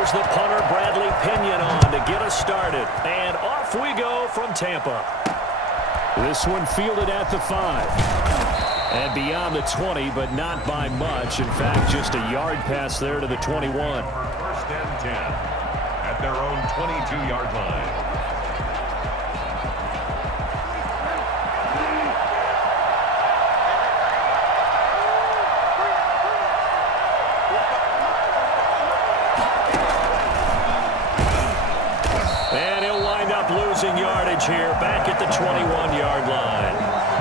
Here's the punter, Bradley Pinion, on to get us started. And off we go from Tampa. This one fielded at the 5. And beyond the 20, but not by much. In fact, just a yard pass there to the 21. First and 10 at their own 22-yard line. Losing yardage here back at the 21-yard line.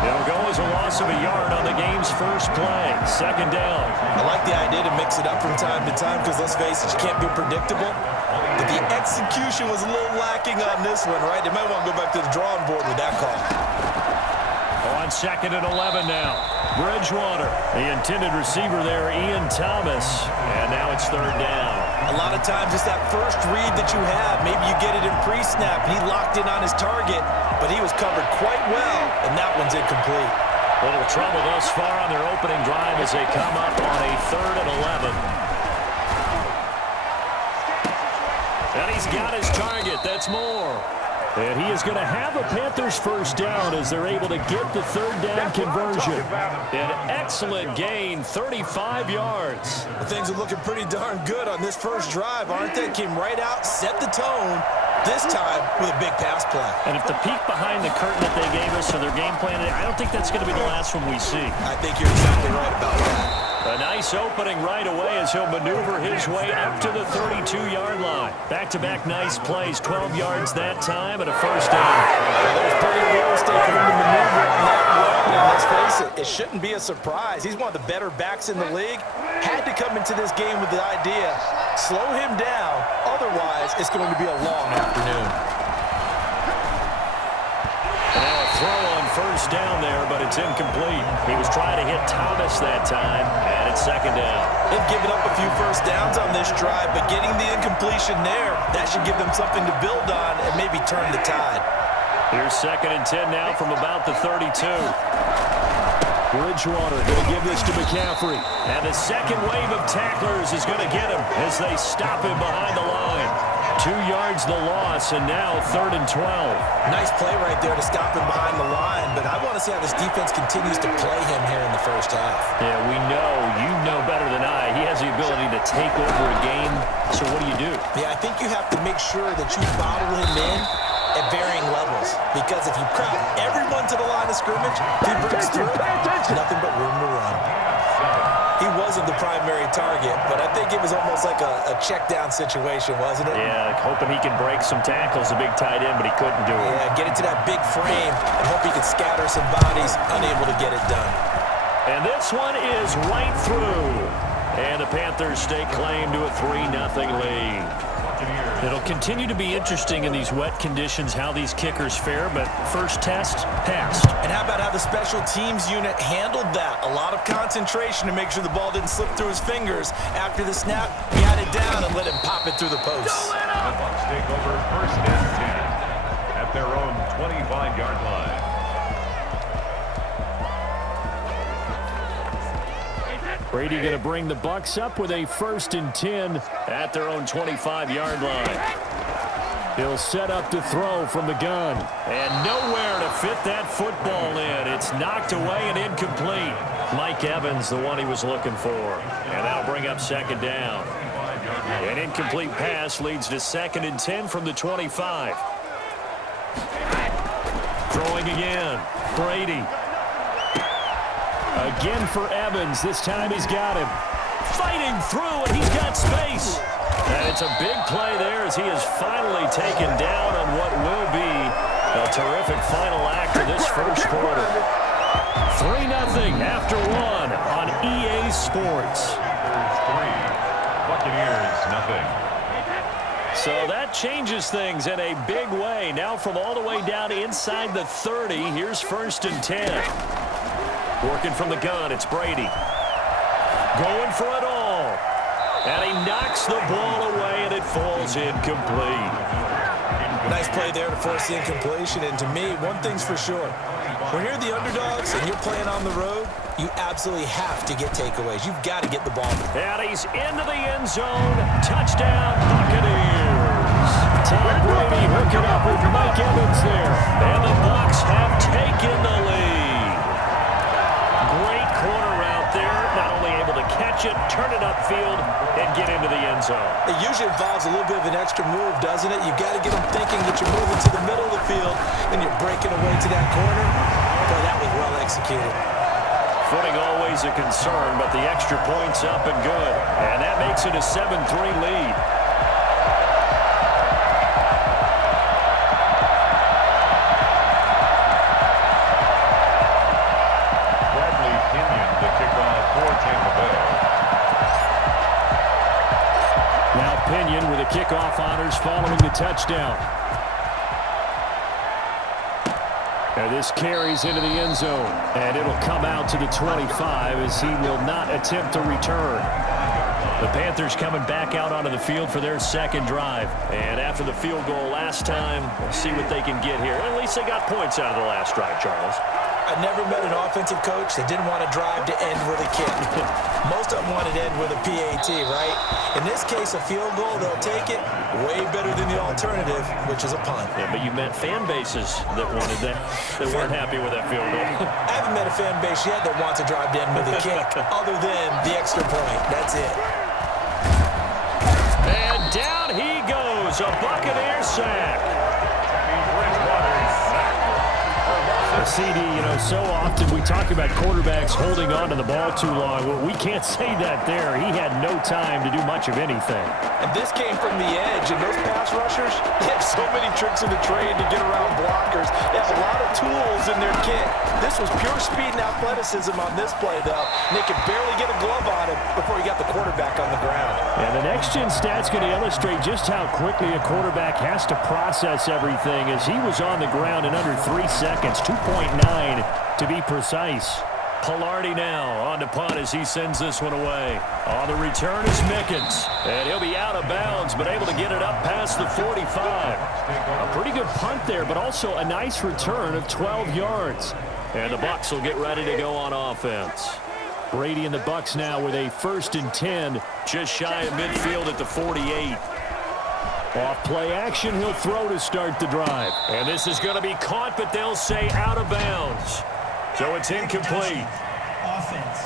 It'll go as a loss of a yard on the game's first play. Second down. I like the idea to mix it up from time to time because, let's face it, you can't be predictable. But the execution was a little lacking on this one, right? They might want to go back to the drawing board with that call. On second and 11 now. Bridgewater, the intended receiver there, Ian Thomas. And now it's third down. A lot of times it's that first read that you have. Maybe you get it in pre-snap, and he locked in on his target, but he was covered quite well, and that one's incomplete. Little trouble thus far on their opening drive as they come up on a third and 11. And he's got his target. That's more. And he is going to have a Panthers first down as they're able to get the third down conversion. An excellent gain, 35 yards. Well, things are looking pretty darn good on this first drive, aren't they? Came right out, set the tone, this time with a big pass play. And if the peek behind the curtain that they gave us or their game plan, I don't think that's going to be the last one we see. I think you're exactly right about that. A nice opening right away as he'll maneuver his way up to the 32-yard line. Back-to-back nice plays, 12 yards that time and a first down. There's plenty of real estate for him to maneuver on that way. And let's face it, it shouldn't be a surprise. He's one of the better backs in the league. Had to come into this game with the idea, slow him down, otherwise it's going to be a long afternoon. Now a throw on first down there, but it's incomplete. He was trying to hit Thomas that time, and it's second down. They've given up a few first downs on this drive, but getting the incompletion there, that should give them something to build on and maybe turn the tide. Here's second and 10 now from about the 32. Bridgewater going to give this to McCaffrey. And the second wave of tacklers is going to get him as they stop him behind the line. 2 yards the loss, and now third and 12. Nice play right there to stop him behind the line, but I want to see how this defense continues to play him here in the first half. Yeah, we know, you know better than I, he has the ability to take over a game, so what do? Yeah, I think you have to make sure that you bottle him in at varying levels, because if you crowd everyone to the line of scrimmage, if he breaks through, nothing but room to run. He wasn't the primary target, but I think it was almost like a check down situation, wasn't it? Yeah, hoping he can break some tackles, a big tight end, but he couldn't do it. Yeah, get into that big frame and hope he can scatter some bodies, unable to get it done. And this one is right through. And the Panthers stake claim to a 3-0 lead. It'll continue to be interesting in these wet conditions how these kickers fare, but first test, passed. And how about how the special teams unit handled that? A lot of concentration to make sure the ball didn't slip through his fingers. After the snap, he had it down and let him pop it through the post. The Bucs take over first and 10 at their own 25-yard line. Brady going to bring the Bucs up with a first and 10 at their own 25-yard line. He'll set up to throw from the gun. And nowhere to fit that football in. It's knocked away and incomplete. Mike Evans, the one he was looking for. And that'll bring up second down. An incomplete pass leads to second and 10 from the 25. Throwing again. Brady. Again for Evans. This time he's got him. Fighting through, and he's got space. And it's a big play there as he is finally taken down on what will be a terrific final act of this first quarter. 3-0 after one on EA Sports. 3, Buccaneers nothing. So that changes things in a big way. Now from all the way down inside the 30, here's first and 10. Working from the gun, it's Brady. Going for it all. And he knocks the ball away, and it falls incomplete. Nice play there to force the incompletion. And to me, one thing's for sure. When you're the underdogs and you're playing on the road, you absolutely have to get takeaways. You've got to get the ball. And he's into the end zone. Touchdown, Buccaneers. Tom Brady hooking up with Mike Evans there. And the Bucs have taken the lead. Great corner route there. Not only able to catch it, turn it upfield, and get into the end zone. It usually involves a little bit of an extra move, doesn't it? You've got to get them thinking that you're moving to the middle of the field and you're breaking away to that corner. Boy, that was well executed. Footing always a concern, but the extra point's up and good. And that makes it a 7-3 lead. Bradley Pinion, the kickoff for Tampa Bay. Now Pinion with the kickoff honors following the touchdown. And this carries into the end zone, and it'll come out to the 25 as he will not attempt to return. The Panthers coming back out onto the field for their second drive. And after the field goal last time, we'll see what they can get here. At least they got points out of the last drive, Charles. I never met an offensive coach that didn't want to drive to end with a kick. Most of them wanted to end with a PAT, right? In this case, a field goal, they'll take it. Way better than the alternative, which is a punt. Yeah, but you met fan bases that wanted that weren't happy with that field goal. I haven't met a fan base yet that wants to drive to end with a kick, other than the extra point. That's it. And down he goes, a Buccaneer sack. A CD, so often we talk about quarterbacks holding on to the ball too long. Well, we can't say that there. He had no time to do much of anything. And this came from the edge, and those pass rushers, they have so many tricks in the trade to get around blockers. They have a lot of tools in their kit. This was pure speed and athleticism on this play, though, and they could barely get a glove on him before he got the quarterback on the ground. And the next-gen stat's going to illustrate just how quickly a quarterback has to process everything, as he was on the ground in under 3 seconds, 2.9 to be precise. Pilardi now on to punt as he sends this one away. On the return is Mickens, and he'll be out of bounds, but able to get it up past the 45. A pretty good punt there, but also a nice return of 12 yards. And the Bucs will get ready to go on offense. Brady and the Bucs now with a 1st and 10, just shy of midfield at the 48. Off play action, he'll throw to start the drive. And this is going to be caught, but they'll say out of bounds. So it's incomplete. Offense.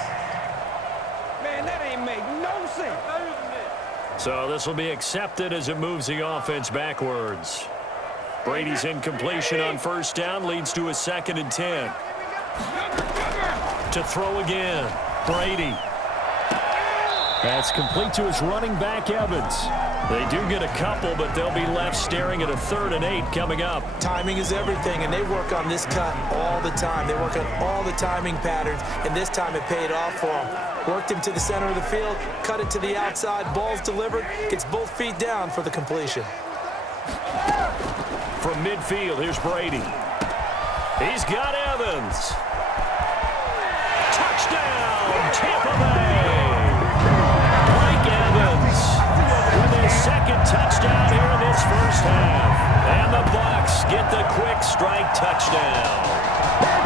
Man, that ain't make no sense. So this will be accepted as it moves the offense backwards. Brady's incompletion on 1st down leads to a 2nd and 10. To throw again, Brady. That's complete to his running back, Evans. They do get a couple, but they'll be left staring at a 3rd and 8 coming up. Timing is everything, and they work on this cut all the time. They work on all the timing patterns, and this time it paid off for them. Worked him to the center of the field, cut it to the outside, ball's delivered, gets both feet down for the completion. From midfield, here's Brady. He's got Evans. Touchdown, Tampa Bay. Second touchdown here in this 1st half. And the Bucs get the quick strike touchdown.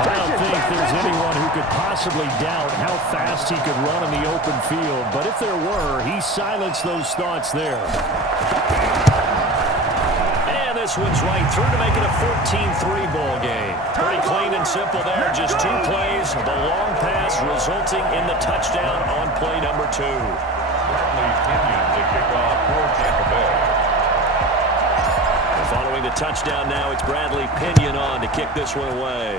I don't think there's anyone who could possibly doubt how fast he could run in the open field. But if there were, he silenced those thoughts there. And this one's right through to make it a 14-3 ball game. Pretty clean and simple there. Just 2 plays. The long pass resulting in the touchdown on play number 2. Bradley Pinion, the kickoff for Tampa Bay. And following the touchdown now, it's Bradley Pinion on to kick this one away.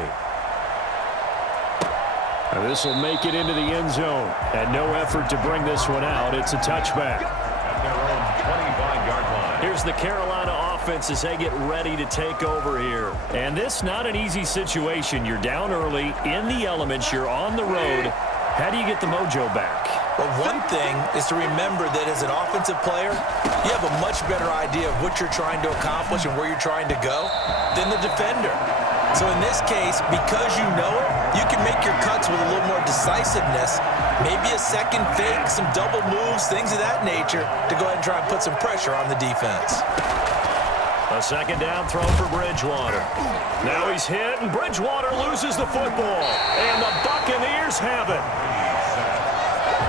And this will make it into the end zone. And no effort to bring this one out. It's a touchback. At their own 25-yard line. Here's the Carolina offense as they get ready to take over here. And this not an easy situation. You're down early, in the elements, you're on the road. How do you get the mojo back? Well, one thing is to remember that as an offensive player, you have a much better idea of what you're trying to accomplish and where you're trying to go than the defender. So in this case, because you know it, you can make your cuts with a little more decisiveness, maybe a second fake, some double moves, things of that nature, to go ahead and try and put some pressure on the defense. A second down throw for Bridgewater. Now he's hit, and Bridgewater loses the football. And the Buccaneers have it.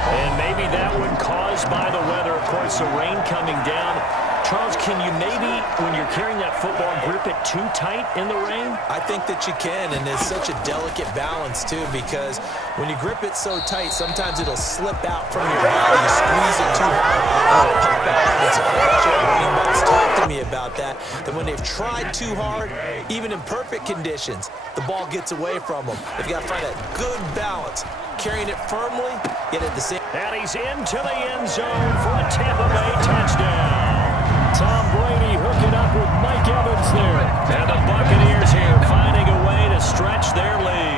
And maybe that one caused by the weather. Of course, the rain coming down. Charles, can you maybe, when you're carrying that football, grip it too tight in the rain? I think that you can, and it's such a delicate balance, too, because when you grip it so tight, sometimes it'll slip out from your body. You squeeze it too hard, it'll pop out. And so running backs talk to me about that when they've tried too hard, even in perfect conditions, the ball gets away from them. They've got to find a good balance, carrying it firmly, yet at the same time. And he's into the end zone for a Tampa Bay touchdown. Tom Brady hooking up with Mike Evans there. And the Buccaneers here finding a way to stretch their lead.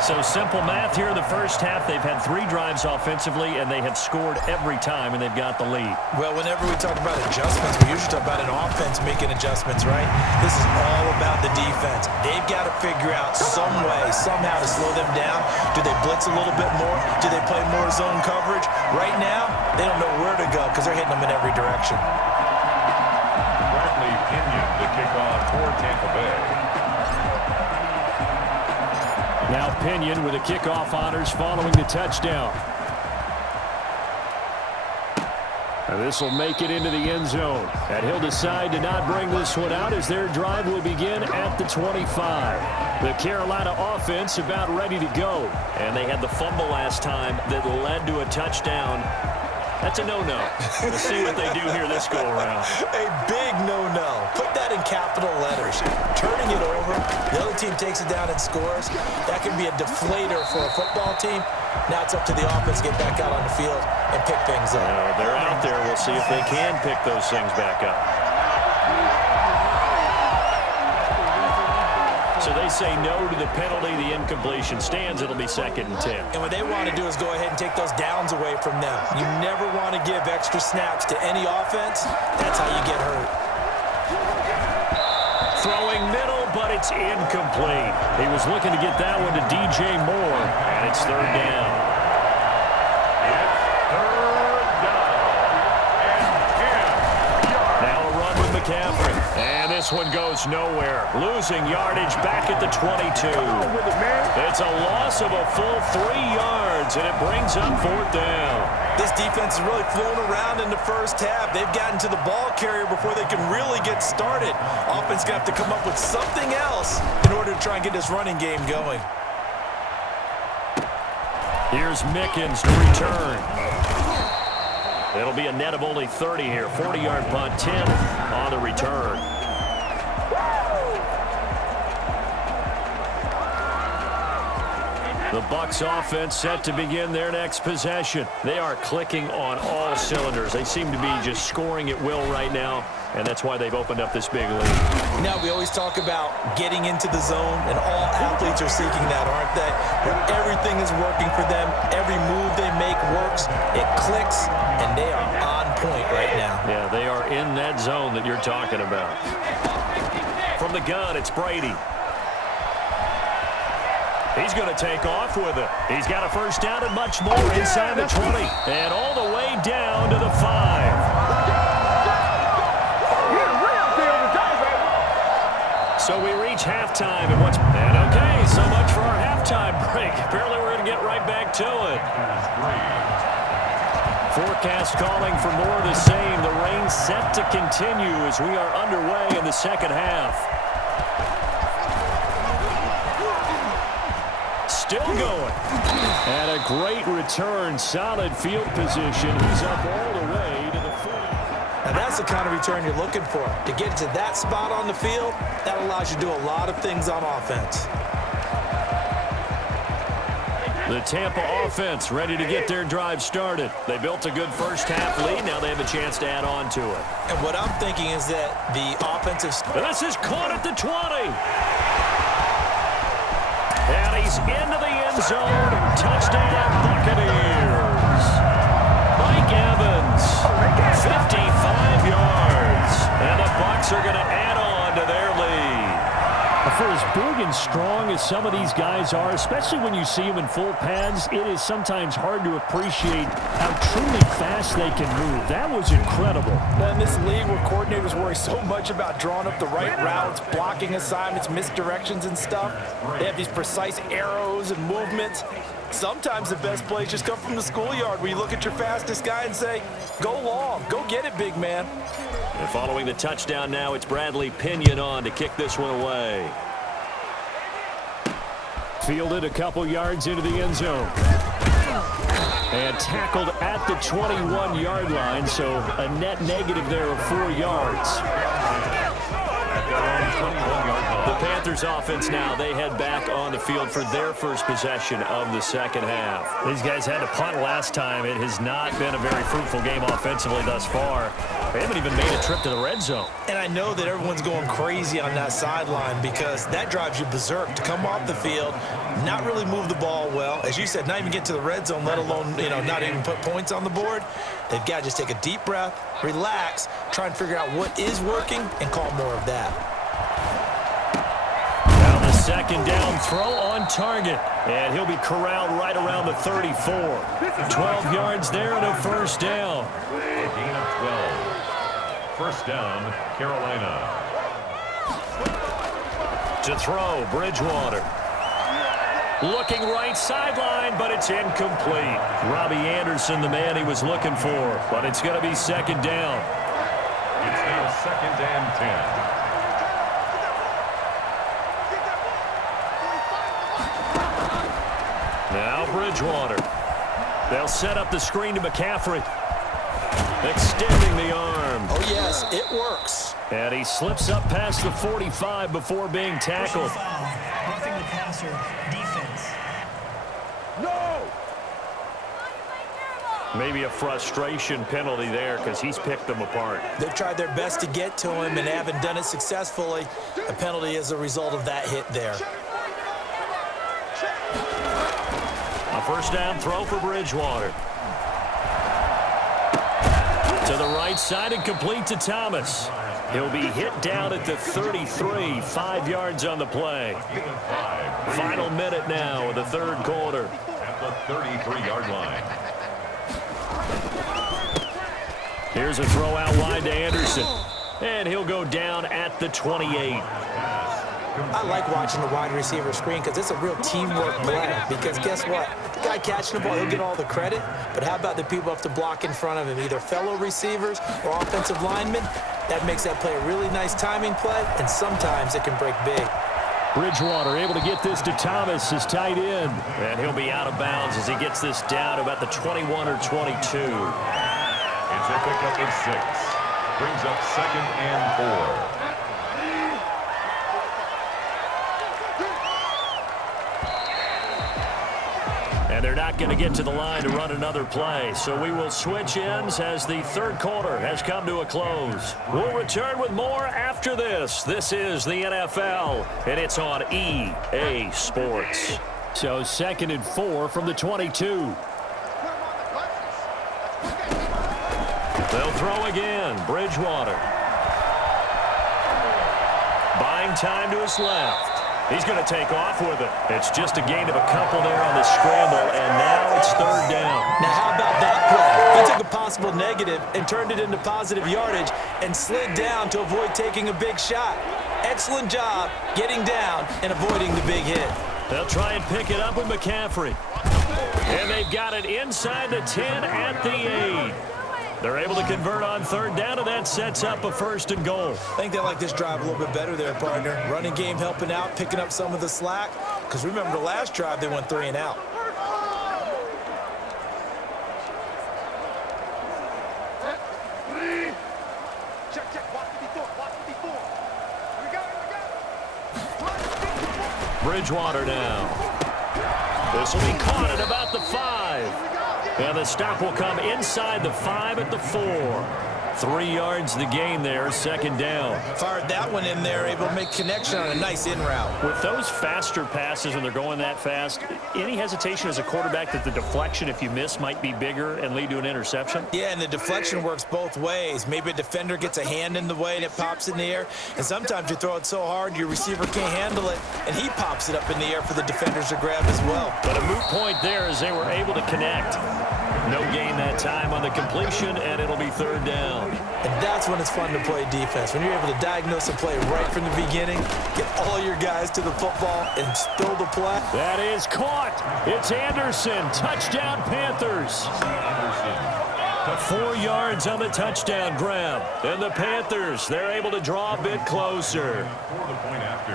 So simple math here in the first half. They've had 3 drives offensively, and they have scored every time, and they've got the lead. Well, whenever we talk about adjustments, we usually talk about an offense making adjustments, right? This is all about the defense. They've got to figure out some way, somehow to slow them down. Do they blitz a little bit more? Do they play more zone coverage? Right now, they don't know where to go because they're hitting them in every direction. Bradley Pinion, the kickoff for Tampa Bay. Now Pinion with the kickoff honors following the touchdown. And this will make it into the end zone. And he'll decide to not bring this one out as their drive will begin at the 25. The Carolina offense about ready to go. And they had the fumble last time that led to a touchdown. That's a no-no. We'll see what they do here this go-around. A big no-no. Put that in capital letters. Turning it over, the other team takes it down and scores. That can be a deflator for a football team. Now it's up to the offense to get back out on the field and pick things up. They're out there. We'll see if they can pick those things back up. So they say no to the penalty. The incompletion stands. It'll be 2nd and 10. And what they want to do is go ahead and take those downs away from them. You never want to give extra snaps to any offense. That's how you get hurt. Throwing middle, but it's incomplete. He was looking to get that one to DJ Moore, and it's 3rd down. Now a run with McCaffrey. And this one goes nowhere. Losing yardage back at the 22. It's a loss of a full 3 yards, and it brings up 4th down. This defense is really flown around in the first half. They've gotten to the ball carrier before they can really get started. Offense going to have to come up with something else in order to try and get this running game going. Here's Mickens to return. It'll be a net of only 30 here. 40-yard punt, 10 on the return. The Bucs offense set to begin their next possession. They are clicking on all cylinders. They seem to be just scoring at will right now, and that's why they've opened up this big lead. Now, we always talk about getting into the zone, and all athletes are seeking that, aren't they? Where everything is working for them. Every move they make works. It clicks, and they are on point right now. Yeah, they are in that zone that you're talking about. From the gun, it's Brady. He's going to take off with it. He's got a first down and much more inside the 20. And all the way down to the 5. So we reach halftime. And okay, so much for our halftime break. Apparently we're going to get right back to it. Forecast calling for more of the same. The rain set to continue as we are underway in the second half. Still going. And a great return. Solid field position. He's up all the way to the 40. Now that's the kind of return you're looking for. To get to that spot on the field, that allows you to do a lot of things on offense. The Tampa offense ready to get their drive started. They built a good first half lead. Now they have a chance to add on to it. And what I'm thinking is that the offensive... This is caught at the 20. And he's into the end zone. Touchdown, Buccaneers. Mike Evans, 55 yards. And the Bucs are going to add on to their lead. For as big and strong as some of these guys are, especially when you see them in full pads, it is sometimes hard to appreciate how truly fast they can move. That was incredible. In this league where coordinators worry so much about drawing up the right routes, blocking assignments, misdirections and stuff, they have these precise arrows and movements. Sometimes the best plays just come from the schoolyard where you look at your fastest guy and say, go long, go get it, big man. And following the touchdown now, it's Bradley Pinion on to kick this one away. Fielded a couple yards into the end zone. And tackled at the 21-yard line, so a net negative there of 4 yards. The Panthers offense now, they head back on the field for their first possession of the second half. These guys had to punt last time. It has not been a very fruitful game offensively thus far. They haven't even made a trip to the red zone. And I know that everyone's going crazy on that sideline because that drives you berserk to come off the field, not really move the ball well. As you said, not even get to the red zone, let alone, not even put points on the board. They've got to just take a deep breath, relax, try and figure out what is working, and call more of that. Now the second down throw on target. And he'll be corralled right around the 34. 12 yards there and a first down. A gain of 12. First down, Carolina. To throw, Bridgewater. Looking right sideline, but it's incomplete. Robbie Anderson, the man he was looking for, but it's going to be second down. It's now second and 10. Now Bridgewater. They'll set up the screen to McCaffrey. Extending the arm. Oh, yes, it works. And he slips up past the 45 before being tackled. Roughing the passer, defense. No! Maybe a frustration penalty there because he's picked them apart. They've tried their best to get to him and haven't done it successfully. A penalty is a result of that hit there. A first down throw for Bridgewater. To the right side and complete to Thomas. He'll be hit down at the 33, 5 yards on the play. Final minute now of the third quarter. At the 33-yard line. Here's a throw out wide to Anderson. And he'll go down at the 28. I like watching the wide receiver screen because it's a real teamwork play. Because guess what? The guy catching the ball, he'll get all the credit. But how about the people have to block in front of him, either fellow receivers or offensive linemen? That makes that play a really nice timing play, and sometimes it can break big. Bridgewater able to get this to Thomas, his tight end. And he'll be out of bounds as he gets this down to about the 21 or 22. It's a pickup of 6. Brings up second and 4. And they're not going to get to the line to run another play. So we will switch ends as the third quarter has come to a close. We'll return with more after this. This is the NFL, and it's on EA Sports. So 2nd and 4 from the 22. They'll throw again. Bridgewater. Buying time to his left. He's going to take off with it. It's just a gain of a couple there on the scramble, and now it's third down. Now, how about that play? He took a possible negative and turned it into positive yardage and slid down to avoid taking a big shot. Excellent job getting down and avoiding the big hit. They'll try and pick it up with McCaffrey. And they've got it inside the 10 at the 8. They're able to convert on third down, and that sets up a first and goal. I think they like this drive a little bit better there, partner. Running game helping out, picking up some of the slack. Because remember, the last drive, they went 3 and out. Bridgewater now. This will be caught at about the 5. And the stop will come inside the 5 at the 4. 3 yards the gain there, second down. Fired that one in there, able to make connection on a nice in route. With those faster passes when they're going that fast, any hesitation as a quarterback that the deflection, if you miss, might be bigger and lead to an interception? Yeah, and the deflection works both ways. Maybe a defender gets a hand in the way and it pops in the air, and sometimes you throw it so hard your receiver can't handle it, and he pops it up in the air for the defenders to grab as well. But a moot point there as they were able to connect. No gain that time on the completion, and it'll be third down. And that's when it's fun to play defense. When you're able to diagnose a play right from the beginning, get all your guys to the football, and throw the play. That is caught. It's Anderson. Touchdown, Panthers. 4 yards on the touchdown grab. And the Panthers, they're able to draw a bit closer.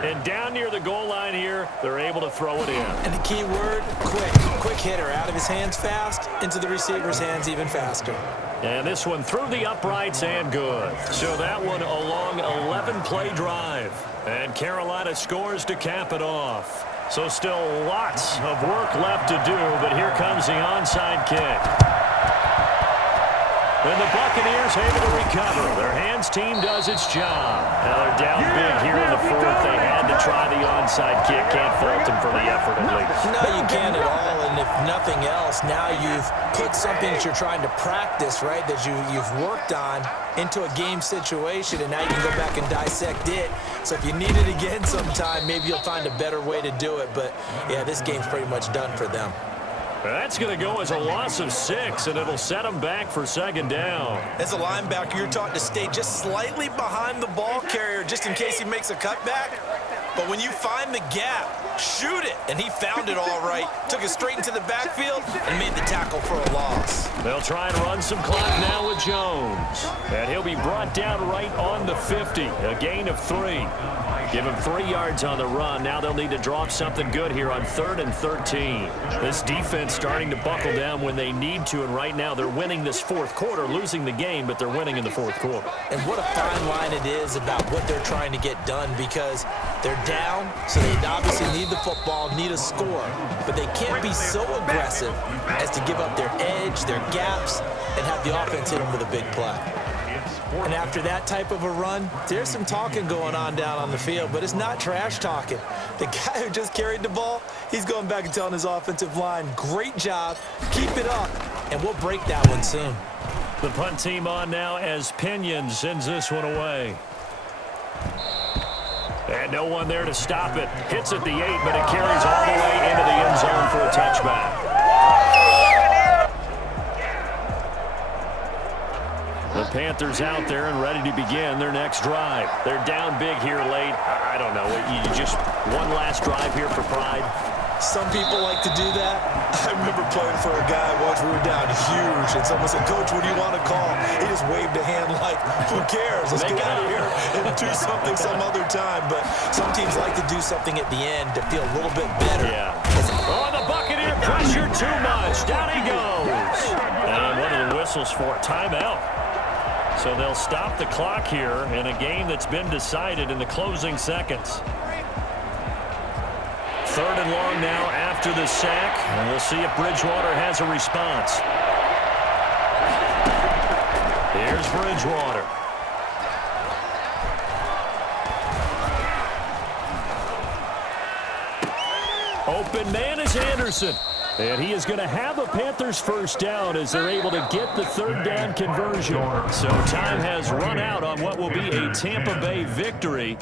And down near the goal line here, they're able to throw it in. And the key word, quick. Quick hitter, out of his hands fast, into the receiver's hands even faster. And this one through the uprights and good. So that one a long 11-play drive. And Carolina scores to cap it off. So still lots of work left to do, but here comes the onside kick. And the Buccaneers able to recover. Their hands team does its job. Now they're down big here in the fourth. They had to try the onside kick. Can't fault them for the effort at least. No, you can't at all. And if nothing else, now you've put something that you're trying to practice, right, that you've worked on into a game situation, and now you can go back and dissect it. So if you need it again sometime, maybe you'll find a better way to do it. But, yeah, this game's pretty much done for them. That's going to go as a loss of 6, and it'll set them back for second down. As a linebacker, you're taught to stay just slightly behind the ball carrier just in case he makes a cutback. But when you find the gap, shoot it. And he found it all right. Took it straight into the backfield and made the tackle for a loss. They'll try and run some clock now with Jones. And he'll be brought down right on the 50. A gain of 3. Give him 3 yards on the run. Now they'll need to drop something good here on 3rd and 13. This defense starting to buckle down when they need to, and right now they're winning this fourth quarter, losing the game, but they're winning in the fourth quarter. And what a fine line it is about what they're trying to get done, because they're down, so they obviously need the football, need a score, but they can't be so aggressive as to give up their edge, their gaps, and have the offense hit them with a big play. And after that type of a run, there's some talking going on down on the field, but it's not trash talking. The guy who just carried the ball, he's going back and telling his offensive line, great job, keep it up, and we'll break that one soon. The punt team on now as Pinion sends this one away. And no one there to stop it. Hits at the 8, but it carries all the way into the end zone for a touchback. The Panthers out there and ready to begin their next drive. They're down big here late. I don't know. You just one last drive here for pride. Some people like to do that. I remember playing for a guy once. We were down huge, and someone said, "Coach, what do you want to call?" He just waved a hand like, "Who cares? Let's get out of here and do something some other time." But some teams like to do something at the end to feel a little bit better. Yeah. Oh, the Buccaneer pressure too much. Down he goes. And one of the whistles for a timeout. So they'll stop the clock here in a game that's been decided in the closing seconds. 3rd and long now after the sack. And we'll see if Bridgewater has a response. Here's Bridgewater. Open man is Anderson. And he is going to have a Panthers first down as they're able to get the 3rd down conversion. So time has run out on what will be a Tampa Bay victory.